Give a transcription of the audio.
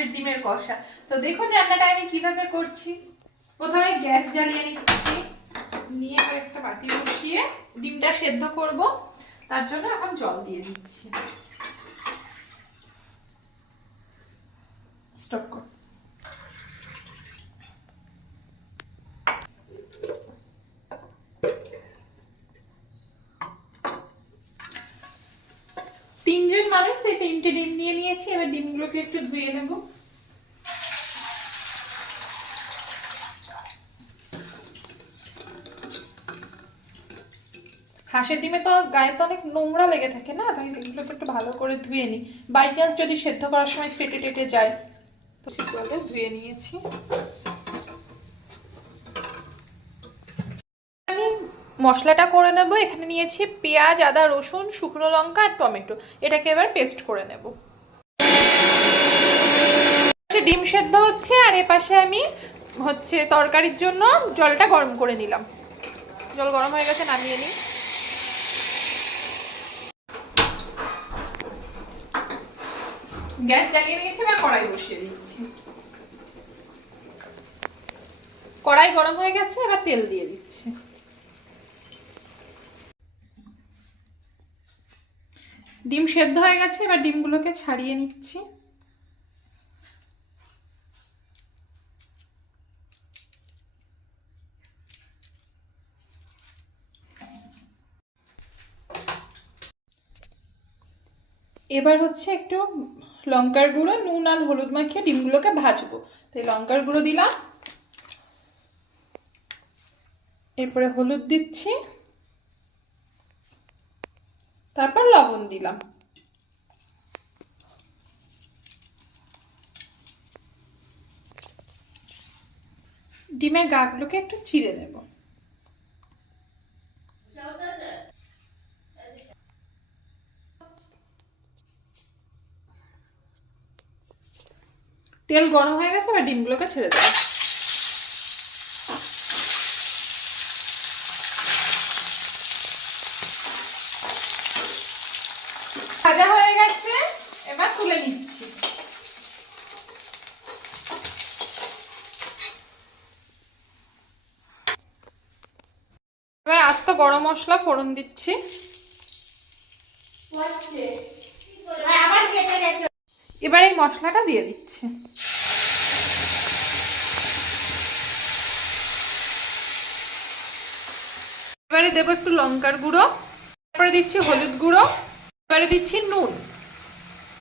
হাঁসের ডিমের কষা। তো দেখুন রান্নাটা আমি কিভাবে করছি। প্রথমে গ্যাস জ্বালিয়ে নিচ্ছি, নিয়ে এবার একটা বাটি বসিয়ে ডিমটা সেদ্ধ করব। তার জন্য এখন জল দিয়ে দিচ্ছি। স্টপ কর। তিনজন মানুষ, সেই 3টে ডিম নিয়ে নিয়েছি। এবার ডিমগুলোকে একটু ধুয়ে নেব। হাঁসের ডিমে তো গায়ে তো অনেক নোংরা লেগে থাকে না, তাই এগুলোকে একটু ভালো করে ধুয়ে নিই। বাই চান্স যদি সেদ্ধ করার সময় ফেটে টেটে যায় তো সেগুলো ধুয়ে নিয়েছি। আমি মশলাটা করে নেব। এখানে নিয়েছি পেঁয়াজ, আদা, রসুন, শুকনো লঙ্কা আর টমেটো। এটাকে এবার পেস্ট করে নেব। ডিম সেদ্ধ হচ্ছে আর এপাশে আমি তরকারির জন্য জলটা গরম করে নিলাম। জল গরম হয়ে গেছে, নামিয়ে নিই। গ্যাস জ্বালিয়ে নিয়েছি, এবার কড়াই বসিয়ে দিচ্ছি। কড়াই গরম হয়ে গেছে, এবার তেল দিয়ে দিচ্ছি। ডিম সেদ্ধ হয়ে গেছে, এবার ডিমগুলোকে ছাড়িয়ে নিচ্ছি। এবার একটু লঙ্কার গুঁড়ো, নুন আর হলুদ মাখিয়ে ডিমগুলোকে ভাজবো। তাই লঙ্কার গুঁড়ো দিলাম, এরপরে হলুদ দিচ্ছি, তারপর লবণ দিলাম। ডিমের গাগুলোকে একটু চিড়ে নেব। তেল গরম হয়ে গেছে, এবার ডিমগুলোকে ছেড়ে দেব। ভাজা হয়ে গেছে, এবার তুলে নিচ্ছি। এবার আস্ত গরম মশলা ফোড়ন দিচ্ছি। এবার এই মশলাটা দিয়ে দিচ্ছি। এবারে দেবো একটু লঙ্কার গুঁড়ো, তারপরে দিচ্ছি হলুদ গুঁড়ো, এবারে দিচ্ছি নুন।